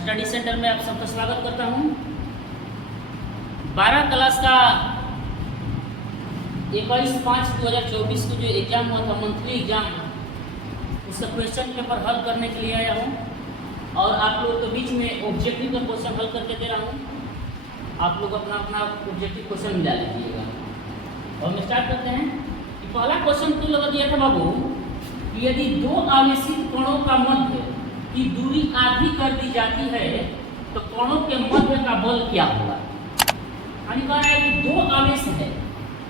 Study centre में आप सबका स्वागत करता हूँ। 12 क्लास का 21/5/2024 को जो एग्ज़ाम हुआ था, मंथली एग्ज़ाम, उसका क्वेश्चन पेपर हल करने के लिए आया हूँ और आप लोगों के बीच में ऑब्जेक्टिव का क्वेश्चन हल करके दे रहा हूँ। आप लोग अपना अपना ऑब्जेक्टिव क्वेश्चन मिला लीजिएगा और हम स्टार्ट करते हैं। कि पहला क्वेश्चन तो लगा दिया था बाबू कि यदि दो आवेशित कणों का मध्य की दूरी आधी कर दी जाती है तो कणों के मध्य का बल क्या होगा। यानी कह रहा है कि दो आवेश है,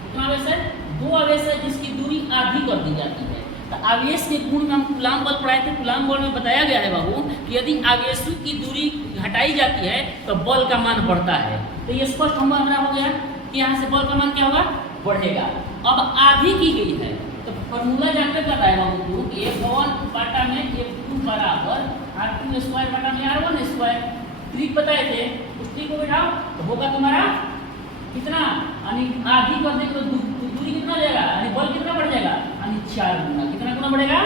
कितना आवेश है? दो आवेश है जिसकी दूरी आधी कर दी जाती है। तो आवेश के गुण में हम कूलाम बल पढ़ाए थे। कूलाम बल में बताया गया है बाबू कि यदि आवेशों की दूरी घटाई जाती है तो बल का मान बढ़ता है। तो ये स्पष्ट हमारा हो गया कि यहाँ से बल का मान क्या होगा? बढ़ेगा। अब आधी की गई है तो फॉर्मूला जानते पता है बाबू को कि F1 बटा में F2 बराबर R2 स्क्वायर बटा में R1 स्क्वायर। ट्रिक बताए थे, उस ट्रिक को बैठाओ तो होगा तुम्हारा कितना, यानी आधी कर देंगे तो दूरी कितना हो जाएगा, यानी बल कितना बढ़ जाएगा, यानी 4 गुना। कितना गुना बढ़ेगा?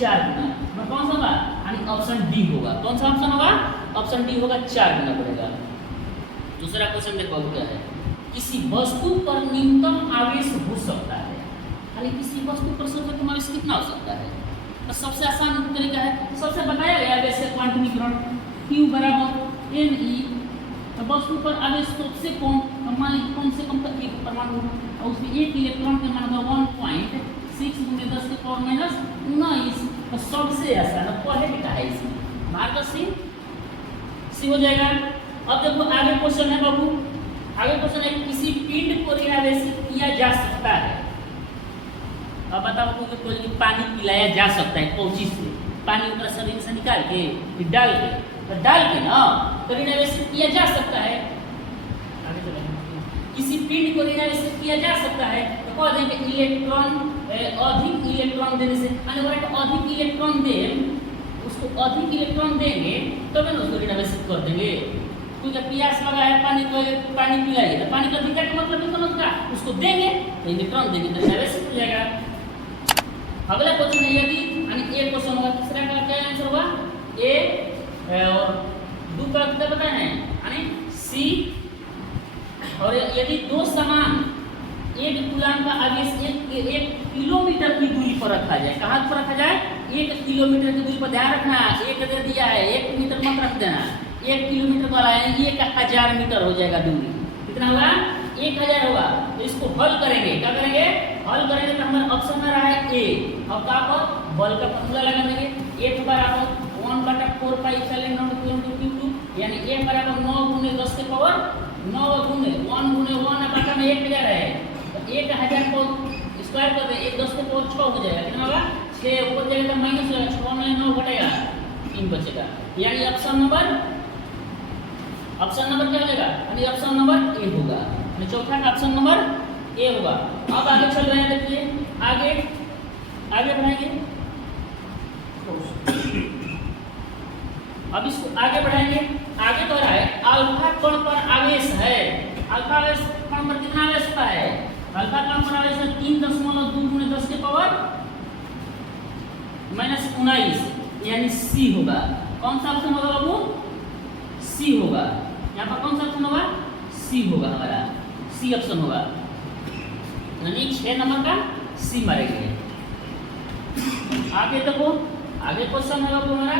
4 गुना। मतलब कौन सा होगा? यानी ऑप्शन डी होगा। कौन सा ऑप्शन होगा? ऑप्शन डी होगा, 4 गुना बढ़ेगा। दूसरा क्वेश्चन देखो क्या है। किसी वस्तु पर न्यूनतम आवेश हो सकता है, यानी किसी वस्तु पर सर्वोच्च आवेश कितना हो सकता है? तो सबसे आसान तरीका है, सबसे बताया गया वैसे क्वांटमीकरण Q बराबर NE। तो वस्तु पर आवेश सबसे कम, मान लीजिए कम से कम तक एक परमाणु और उसमें एक इलेक्ट्रॉन के मान होगा 1.6 × 10⁻⁹। तो सबसे आसान पहले का है इसमें मार्क सी हो जाएगा। अब देखो आगे क्वेश्चन है बाबू, आगे क्वेश्चन है किसी पिंड को ऋणावेशित किया जा सकता है। अब बताओ तो कोई पानी पिलाया जा सकता है कौची से? पानी ऊपर शरीर से निकाल के फिर डाल के, तो डाल के ना तो ऋणावेशित किया जा सकता है। आगे चलेंगे। किसी पिंड को ऋणावेशित किया जा सकता है तो कह देंगे इलेक्ट्रॉन, अधिक इलेक्ट्रॉन देने से, अधिक इलेक्ट्रॉन दे, उसको अधिक इलेक्ट्रॉन देंगे तब तो उसको ऋणावेशित कर देंगे। क्योंकि प्यास लगा है, पानी पिलाइए तो पानी का अधिकता का मतलब नहीं समझता, उसको देंगे तो इलेक्ट्रॉन देंगे तो ऋणावेशित हो जाएगा। अगला क्वेश्चन है यदि, यानी एक क्वेश्चन होगा, तीसरा का क्या आंसर होगा? ए और दो का कितना बताए हैं, यानी सी। और यदि दो समान एक कूलाम का आवेश 1 किलोमीटर की दूरी पर रखा जाए, कहाँ पर रखा जाए? 1 किलोमीटर की दूरी पर। ध्यान रखना, 1 दे दिया है, 1 मीटर मत रख देना। 1 किलोमीटर वाला है, 1000 मीटर हो जाएगा दूरी। कितना होगा? 1000 होगा। तो इसको हल करेंगे, क्या करेंगे? हल करेंगे तो हमारा ऑप्शन में रहा है ए। अब क्या पर बल का फॉर्मूला लगा देंगे, 1 बराबर 1/4 पाई एप्सिलॉन नॉट Q2, यानी 1 बराबर 9 × 10 के पावर 9 × 1 × 1 बटा में 1000 है तो 1000 को स्क्वायर कर दे, 1 10 के पावर 6 हो जाएगा। कितना होगा? 6 ऊपर जाएगा तो माइनस हो जाएगा, 6 में 9 घटेगा, 3 बचेगा। यानी ऑप्शन नंबर क्या हो जाएगा? यानी ऑप्शन नंबर ए होगा। यानी चौथा का ऑप्शन नंबर ए होगा। अब आगे चल रहे हैं, देखिए आगे बढ़ाएंगे। अब इसको आगे बढ़ाएंगे। आगे तो रहा है अल्फा कण पर आवेश है। अल्फा आवेश कण पर कितना आवेश होता है? अल्फा कण पर आवेश है 3.2 × 10 के पावर -19, यानी सी होगा। कौन सा ऑप्शन होगा बाबू? सी होगा। यहाँ पर कौन सा ऑप्शन होगा? सी होगा, हमारा सी ऑप्शन होगा। यानी 6 नंबर का सी मारेंगे। आगे देखो, आगे क्वेश्चन है बाबू हमारा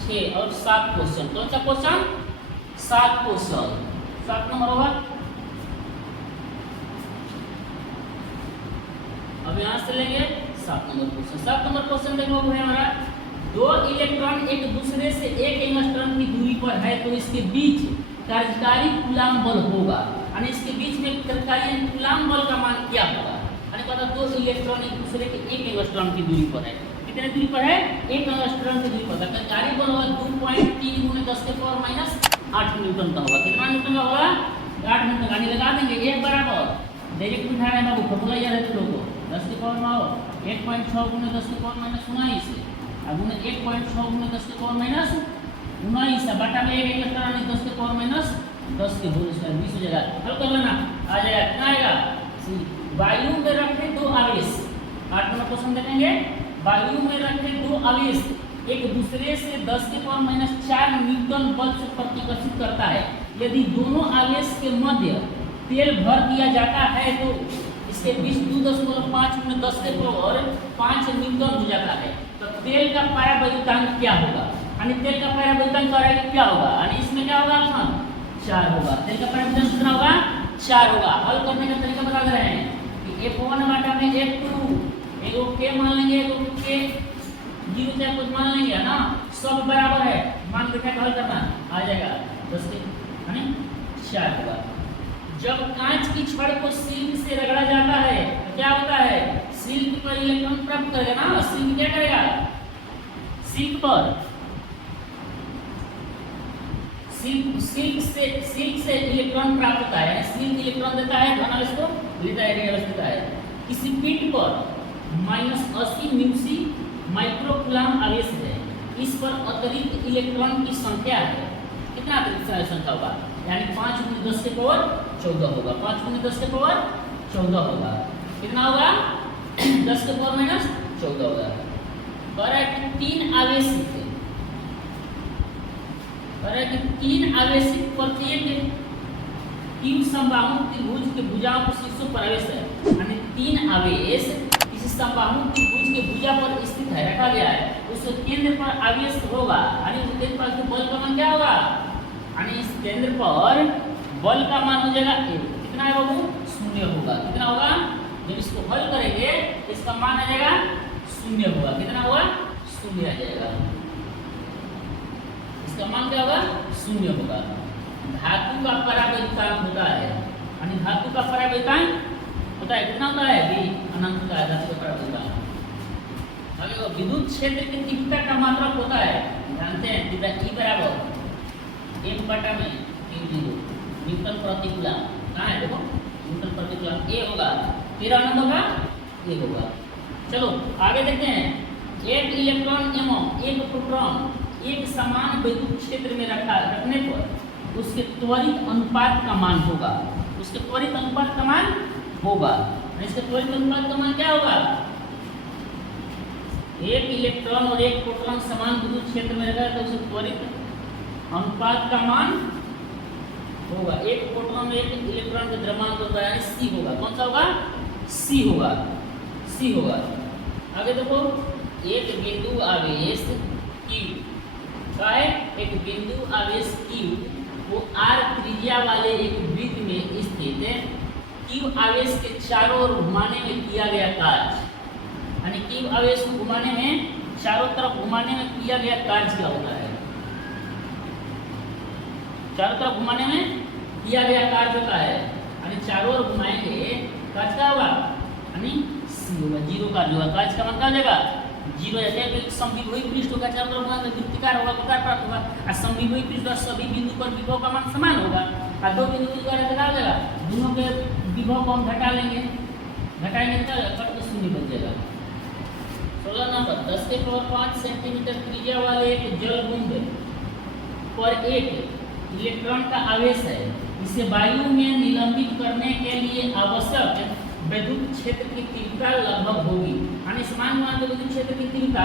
6 और 7 क्वेश्चन। कौन सा क्वेश्चन? 7 क्वेश्चन, 7 नंबर होगा। अब यहाँ से लेंगे 7 नंबर क्वेश्चन। 7 नंबर क्वेश्चन देखो है हमारा, 2 इलेक्ट्रॉन एक दूसरे से 1 एंगस्ट्रॉम की दूरी पर है तो इसके बीच कार्यकारी कूलाम बल होगा। यानी इसके बीच में कार्यकारी कूलाम बल का मान क्या होगा? यानी पता 2 इलेक्ट्रॉन एक दूसरे के 1 एंगस्ट्रॉम की दूरी पर है। कितने दूरी पर है? 1 एंगस्ट्रॉम की दूरी पर। कार्यकारी बल होगा 2.3 × 10 के पावर -8 न्यूटन का होगा। कितना न्यूटन का होगा? 8 न्यूटन। यानी लगा देंगे 1 बराबर, डायरेक्ट बिठा रहे हैं बाबू, फॉर्मूला याद है तो लोगों 10 के पावर में आओ 1.6 × 10 के पावर -19, अब 1.6 × 10 के पावर -19 बटा में 1 इलेक्ट्रॉन 10 के पावर -10 के होल स्क्वायर 20 हो जाएगा। हल कर लेना, आ जाएगा। कितना आएगा? वायु में रखे 2 आवेश। 8 नंबर क्वेश्चन देखेंगे। वायु में रखे 2 आवेश एक दूसरे से 10 के पावर माइनस 4 न्यूटन बल से प्रतिकर्षित करता है। यदि दोनों आवेश के मध्य तेल भर दिया जाता है तो इसके बीच 2.5 में 10 के पावर 5 न्यूटन हो जाता है। तो तेल का परावैद्युतांक क्या होगा? यानी तेल का परावैद्युतांक क्या होगा? यानी इसमें क्या होगा? ऑप्शन 4 होगा। तेल का परावैद्युतांक कितना होगा? 4 होगा। हल करने का तरीका बता दे रहे हैं कि F1 बटा में F2, एगो के मान लेंगे, एगो के 0 से कुछ मान लेंगे, है ना? सब बराबर है, मान के हल करना आ जाएगा 10 के, यानी 4 होगा। जब कांच की छड़ को सिल्क से रगड़ा जाता है तो क्या होता है? सिल्क पर इलेक्ट्रॉन प्राप्त करेगा ना। सिल्क क्या करेगा? सिल्क से इलेक्ट्रॉन प्राप्त होता है। सिल्क इलेक्ट्रॉन देता है, धन आवेश को लेता है, ऋण आवेश देता है। किसी पीठ पर -80 म्यूसी माइक्रोकूलम आवेश है। इस पर अतिरिक्त इलेक्ट्रॉन की संख्या है। कितना अतिरिक्त संख्या होगा? यानी 5 × 10 के पावर 14 होगा। 5 × 10 के पावर 14 होगा। कितना होगा? 10 के पावर माइनस 14 होगा। कह रहा है कि 3 आवेशित प्रत्येक तीन समबाहु त्रिभुज के भुजाओं के शीर्षों पर आवेश है। यानी 3 आवेश किसी समबाहु त्रिभुज के भुजा पर स्थित है, रखा गया है। उस केंद्र पर आवेश होगा, यानी उस केंद्र पर बल का मान क्या होगा? यानी इस केंद्र पर बल का मान हो जाएगा 1। कितना है बाबू? 0 होगा। कितना होगा? जब इसको हल करेंगे इसका मान आ जाएगा 0 होगा। कितना होगा? 0 आ जाएगा। इसका मान क्या होगा? 0 होगा। धातु का परावैद्युतांक होता है, यानी धातु का परावैद्युतांक होता है, कितना होता है? भी अनंत होता है धातु का परावैद्युतांक। अगर विद्युत क्षेत्र की तीव्रता का मात्रक होता है, जानते हैं, तीव्रता E बराबर M/में Q0 न्यूटन प्रति कूलम। कहाँ है? देखो, न्यूटन प्रति कूलम। A होगा, फिर अनंत होगा, A होगा। चलो आगे देखते हैं। एक इलेक्ट्रॉन एवं एक प्रोटॉन एक समान विद्युत क्षेत्र में रखने पर उसके त्वरित अनुपात का मान होगा। उसके त्वरित अनुपात का मान होगा। इसके त्वरित अनुपात का मान क्या होगा? एक इलेक्ट्रॉन और एक प्रोटॉन समान विद्युत क्षेत्र में रखा है तो उसके त्वरित अनुपात का मान होगा। एक प्रोटॉन में एक इलेक्ट्रॉन का द्रव्यमान होगा, यानी C होगा। कौन सा होगा? C होगा। C होगा। आगे देखो, एक बिंदु आवेश Q का है, एक बिंदु आवेश Q वो R त्रिज्या वाले एक वृत्त में स्थित है। Q आवेश के चारों ओर घुमाने में किया गया कार्य, यानी Q आवेश को घुमाने में, चारों तरफ घुमाने में किया गया कार्य क्या होता है? चारों तरफ घुमाने में किया गया कार्य होता है, यानी चारों ओर घुमाएंगे, कार्य क्या होगा? यानी C होगा। 0 कार्य होगा। कार्य का मान क्या हो जाएगा? 0 जैसे एक समविभवी पृष्ठ होगा, चारों तरफ घुमाएंगे, वृत्ताकार होगा, गोलाकार प्राप्त होगा। और समविभवी पृष्ठ और सभी बिंदु पर विभव का मान समान होगा। और 2 बिंदु का क्या हो जाएगा? दोनों के विभव को हम घटा लेंगे, घटाएंगे तो कट के 0 बन जाएगा। 16 नंबर, 10 के पावर 5 सेंटीमीटर त्रिज्या वाले एक जल बूंद पर एक इलेक्ट्रॉन का आवेश है। इसे वायु में निलंबित करने के लिए आवश्यक विद्युत क्षेत्र की तीव्रता लगभग होगी। यानी समान विद्युत क्षेत्र की तीव्रता,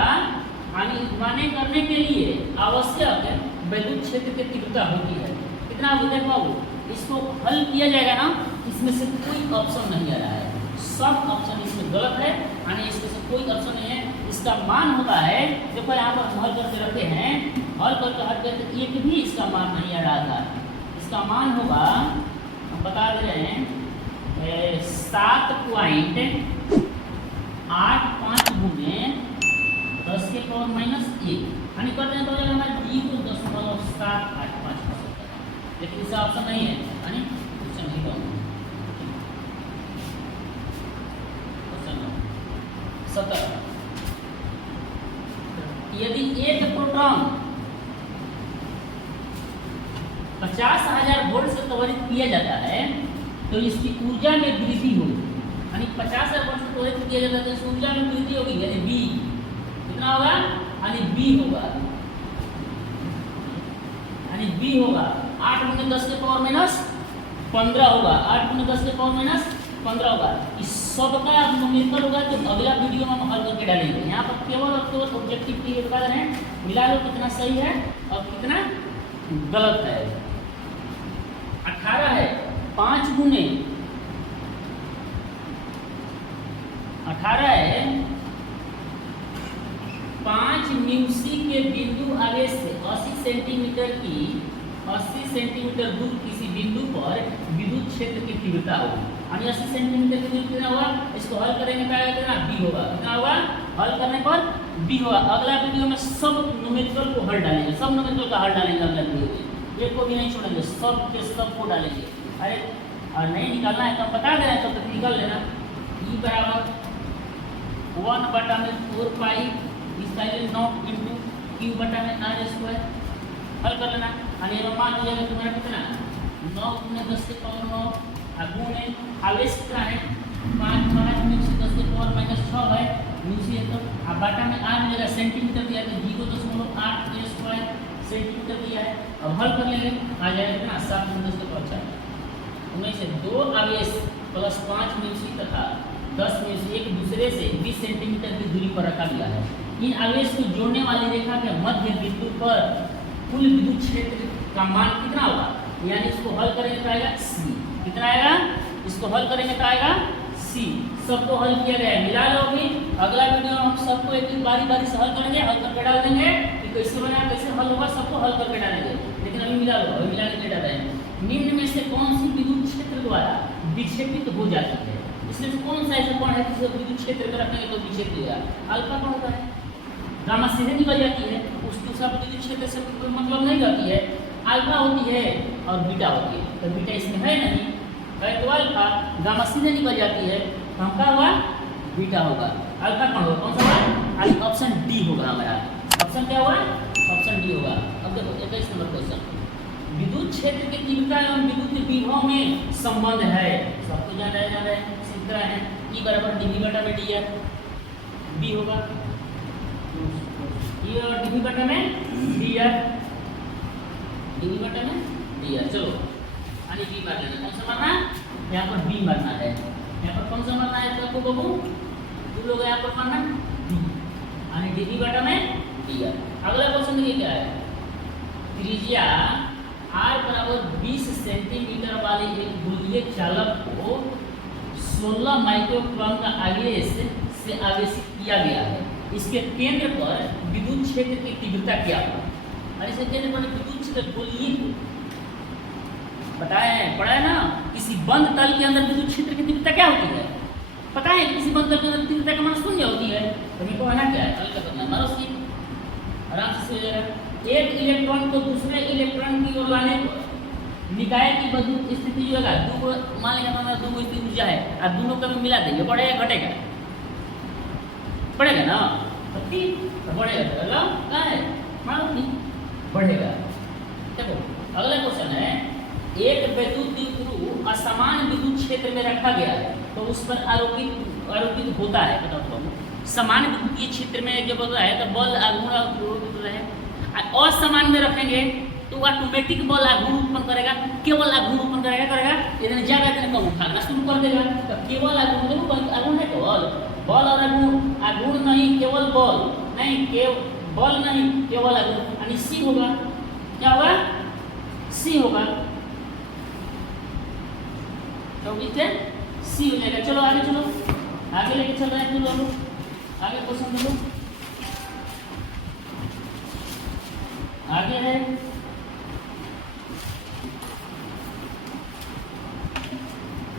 यानी घुमाने करने के लिए आवश्यक विद्युत क्षेत्र की तीव्रता होती है। कितना होता है बाबू? इसको हल किया जाएगा ना, इसमें से कोई ऑप्शन नहीं आ रहा है, सब ऑप्शन इसमें गलत है, यानी इसमें से कोई ऑप्शन नहीं है। इसका मान होता है, देखो यहाँ पर हल करके रखते हैं, हल करके हट करके एक भी इसका मान नहीं आ रहा था। इसका मान होगा, हम बता दे रहे हैं, 7.85 × 10 के पावर -1, यानी करते हैं तो हमारा 0.785 हो सकता है, लेकिन इसका ऑप्शन नहीं है, यानी ऑप्शन नहीं होगा। 17, यदि एक प्रोटॉन 50,000 वोल्ट से त्वरित किया जाता है तो इसकी ऊर्जा में वृद्धि होगी। यानी 50,000 वोल्ट से त्वरित किया जाता है तो इसकी ऊर्जा में वृद्धि होगी, यानी B कितना होगा? यानी B होगा, यानी B होगा 8 × 10 के पावर -15 होगा। 8 × 10 के पावर -15 होगा। इस सबका न्यूमेरिकल होगा तो अगला वीडियो में हम हल करके डालेंगे। यहाँ पर केवल और केवल ऑब्जेक्टिव के लिए बता रहे हैं, मिला लो कितना सही है और कितना गलत है। 18 है 5 गुने 18 है 5 म्यूसी के बिंदु आवेश से 80 सेंटीमीटर दूर किसी बिंदु पर विद्युत क्षेत्र की तीव्रता होगी। यानी 80 सेंटीमीटर की दूर कितना होगा, इसको हल करेंगे क्या कितना बी होगा, कितना होगा हल करने पर बी होगा। अगला वीडियो में सब न्यूमेरिकल को हल डालेंगे, सब न्यूमेरिकल का हल डालेंगे अगला वीडियो में, एक को भी नहीं छोड़ेंगे, सब के सब को डालेंगे। अरे और नहीं निकालना है तो हम बता दे रहे हैं, तब तक निकाल लेना। ई बराबर 1/4 पाई इसका नॉट इंटू क्यू बटा में आर स्क्वायर, हल कर लेना। और ये मान लीजिएगा तुम्हारा कितना 9 गुने 10 के पावर 9 गुणे आवेश कितना है 5 म्यूसी 10 के पावर -6 है म्यूसी है। तो अब बटा में आर मिलेगा, सेंटीमीटर दिया है 0.8 a स्क्वायर सेंटीमीटर दिया है। अब हल कर लेंगे, आ जाएगा कितना 7 × 10 के पावर 4। उनमें से 2 आवेश प्लस 5 म्यूसी तथा 10 म्यूसी एक दूसरे से 20 सेंटीमीटर की दूरी पर रखा गया है। इन आवेश को जोड़ने वाली रेखा के मध्य बिंदु पर कुल विद्युत क्षेत्र का मान कितना होगा, यानी इसको हल करेंगे तो आएगा सी। कितना आएगा, इसको हल करेंगे तो आएगा सी। सबको हल किया गया है, मिला लो अभी। अगला वीडियो में हम सबको एक एक बारी से हल करेंगे, हल करके डाल देंगे कि कैसे बना कैसे हल होगा, सबको हल करके डालेंगे। लेकिन अभी मिला लो, अभी मिला के डाल रहे हैं। निम्न में से कौन सी विद्युत क्षेत्र द्वारा विक्षेपित हो जाती है, इसमें कौन सा ऐसा कौन है कि विद्युत क्षेत्र में रखेंगे तो विक्षेपित होगा। अल्फा कौन होता है, गामा सीधे निकल जाती है, उसके साथ विद्युत क्षेत्र से कोई मतलब नहीं रहती है। अल्फा होती है और बीटा होती है, तो बीटा इसमें है नहीं, तो अल्फा गामा सीधे निकल जाती है, तो हम क्या होगा बीटा होगा। अल्फा कौन होगा, कौन सा होगा, ऑप्शन डी होगा हमारा। ऑप्शन क्या होगा, ऑप्शन डी होगा। अब देखो 21 नंबर क्वेश्चन, विद्युत क्षेत्र की तीव्रता एवं विद्युत विभव में संबंध है, सबको जान रहे सीख रहे हैं। ई बराबर डीवी बटा में डी है, बी होगा ये और डीवी बटा में डी है, डीवी बटा में डी है। चलो यानी बी मार लेना, कौन सा मारना है यहाँ पर बी मारना है, यहाँ पर कौन सा मारना है तो आपको बबू तुम लोग यहाँ पर मारना बी, यानी डीवी बटा में डी है। अगला क्वेश्चन देखिए क्या है, त्रिज्या r बराबर 20 सेंटीमीटर वाले एक गोलीय चालक को 16 माइक्रोकूलम का आवेश से आवेशित किया गया है। इसके केंद्र पर विद्युत क्षेत्र की तीव्रता क्या होगी, और इसके केंद्र पर विद्युत क्षेत्र गोलीय बताया है, पढ़ा है ना। किसी बंद तल के अंदर विद्युत क्षेत्र की तीव्रता क्या होती है, पता है किसी बंद तल के अंदर तीव्रता का मान शून्य होती है। तो मेरे को आना क्या है, हल करना मारो सी आराम से हो जाएगा। एक इलेक्ट्रॉन को दूसरे इलेक्ट्रॉन की ओर लाने पर निकाय की विद्युत स्थिति जो है दो, मान लेंगे हमारा 2 स्थिति ऊर्जा है, और दोनों का मिला देंगे, बढ़ेगा घटेगा, बढ़ेगा ना, तो बढ़ेगा तो कहाँ है मानो बढ़ेगा। देखो अगला क्वेश्चन है, एक वैद्युत द्विध्रुव असमान विद्युत क्षेत्र में रखा गया है, तो उस पर आरोपित होता है, बताओ तो समान विद्युतीय क्षेत्र में जब होता है तो बल आघूर्ण आरोपित है। असमान में रखेंगे तो ऑटोमेटिक बल आघूर्ण उत्पन्न करेगा, केवल आघूर्ण उत्पन्न करेगा, इतने ज्यादा इतने कम उठाना शुरू कर देगा। तो केवल आघूर्ण है केवल बल और आघूर्ण नहीं, केवल बल नहीं, बल नहीं केवल आघूर्ण, यानी सी होगा। क्या होगा, सी होगा, तो इससे सी हो जाएगा। चलो आगे चलो, आगे लेके चल रहे हैं, चलो आगे क्वेश्चन चलो आगे है।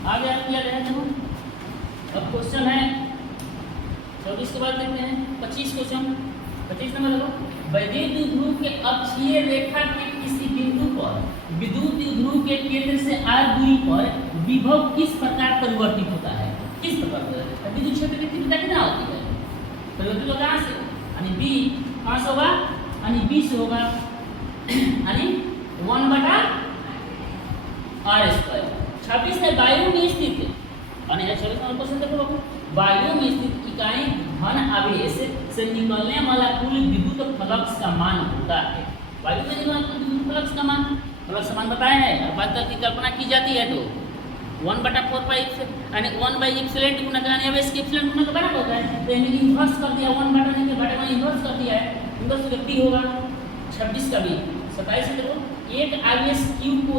आगे आप क्या रहे देखो, अब क्वेश्चन है 24 के बाद देखते हैं 25 क्वेश्चन। 25 नंबर देखो, वैद्युत द्विध्रुव के अक्षीय रेखा के किसी बिंदु पर विद्युत द्विध्रुव के केंद्र से r दूरी पर विभव किस प्रकार परिवर्तित होता है, किस प्रकार विद्युत क्षेत्र की तीव्रता कितना होती है, परिवर्तित होगा कहाँ से, यानी बी कहाँ से होगा, यानी बी से होगा, यानी 1/r²। 26 है वायु में स्थित, यानी 26 नंबर क्वेश्चन देखो, वायु में स्थित इकाई घन आवेश से निकलने वाला कुल विद्युत फ्लक्स का मान होता है। वायु में निकलने वाला विद्युत फ्लक्स का मान बताया है, और बात की कल्पना की जाती है तो 1/4 यानी 1/एप्सिलॉन गुना का यानी अब इसके एप्सिलॉन गुना का बराबर होता है, तो इन्हें इन्वर्स कर दिया, 1/नहीं के बटे में इन्वर्स कर दिया है, इन्वर्स तो p होगा 26 का b 27 से देखो एक आवेश q को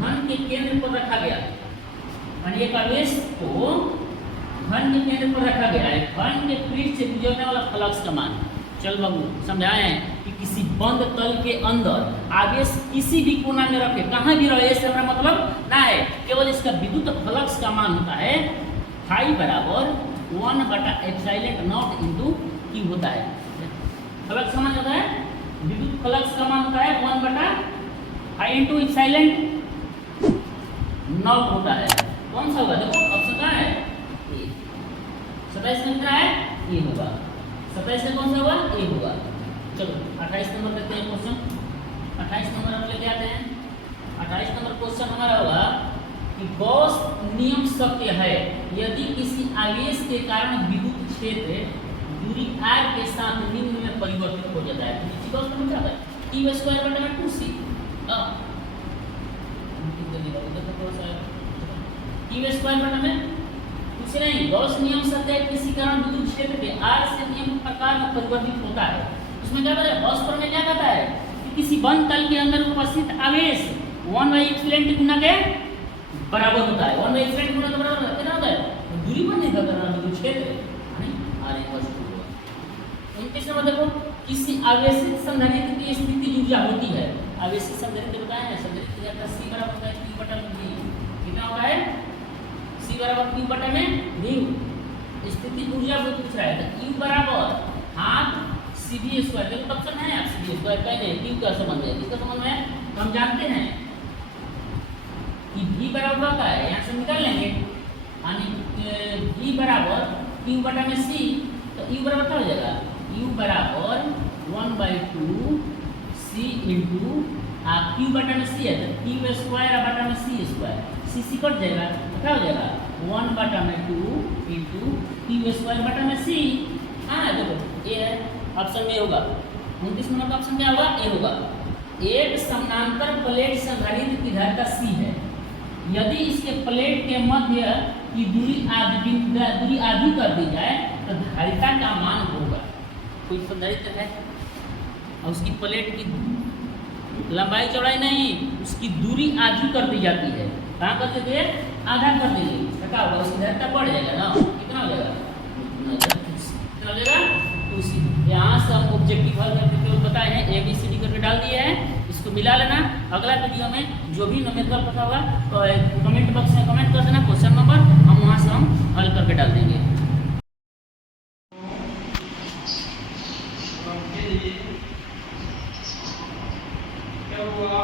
धन के केंद्र पर रखा गया, यानी एक आवेश को घन के केंद्र पर रखा गया है, घन के पृष्ठ से गुजरने वाला फ्लक्स का मान। चल बाबू समझाए हैं कि किसी बंद तल के अंदर आवेश किसी भी कोना में रखे, कहाँ भी रहे, इससे हमारा मतलब ना है, केवल इसका विद्युत फ्लक्स का मान होता है फाई बराबर 1/एप्सिलॉन नॉट इंटू क्यू होता है। फ्लक्स का मान होता है, विद्युत फ्लक्स का मान होता है 1/फाई इंटू एप्सिलॉन नॉट होता है। कौन सा होगा देखो ऑप्शन कहाँ है, 27 में कितना है, ये होगा 27 से कौन सा होगा, ए होगा। चलो 28 नंबर देखते हैं क्वेश्चन। 28 नंबर हम लेके आते हैं। 28 नंबर क्वेश्चन हमारा होगा कि गॉस नियम सत्य है यदि किसी आवेश के कारण विद्युत क्षेत्र दूरी r के साथ निम्न में परिवर्तित हो जाता है। नीचे गॉस का मतलब है Q²/2c Q² कुछ नहीं, गॉस नियम सत्य है किसी कारण विद्युत क्षेत्र के r से नियम प्रकार में परिवर्तित होता है। उसमें क्या कहता है, गॉस प्रमेय में क्या कहता है कि किसी बंद तल के अंदर उपस्थित आवेश 1/एप्सिलॉन गुना के बराबर होता है। 1/एप्सिलॉन गुना के बराबर कितना होता है, दूरी पर निर्भर करना विद्युत क्षेत्र यानी r इनवर्स 2 होगा। 29 नंबर देखो, किसी आवेशित संधारित्र की स्थिति ऊर्जा होती है। आवेशित संधारित्र बताया है, संधारित्र ऊर्जा c बराबर होता है q/v, कितना होता है c बराबर q/v। स्थिति ऊर्जा को पूछ रहा है तो q बराबर हाफ cv², देखो ऑप्शन है आप cv² कहीं नहीं, q का संबंध है, किसका संबंध है तो हम जानते हैं कि v बराबर होता है, यहाँ से निकाल लेंगे यानी v बराबर q/c, तो u बराबर क्या हो जाएगा, u बराबर 1/2 c इंटू q/c है तो q²/c², c कट जाएगा तो क्या हो जाएगा 1/2 इंटू q²/c। हाँ देखो ये है ऑप्शन में होगा। 29 नंबर का ऑप्शन क्या होगा, ए होगा। एक समानांतर प्लेट संधारित्र की धारिता c है, यदि इसके प्लेट के मध्य की दूरी आधी कर दी जाए तो धारिता का मान होगा। कोई संधारित्र है और उसकी प्लेट की लंबाई चौड़ाई नहीं, उसकी दूरी आधी कर दी जाती है, कहाँ कर देते हैं, आधा कर देंगे तो क्या होगा, उसकी धारिता बढ़ जाएगा ना, कितना हो जाएगा, कितना हो जाएगा 2c। यहाँ से हम ऑब्जेक्टिव हल करके केवल बताए हैं, ABCD करके डाल दिए हैं, इसको मिला लेना। अगला वीडियो में जो भी न्यूमेरिकल पता होगा तो कमेंट बॉक्स में कमेंट कर देना क्वेश्चन नंबर, हम वहाँ से हम हल करके डाल देंगे। क्या हुआ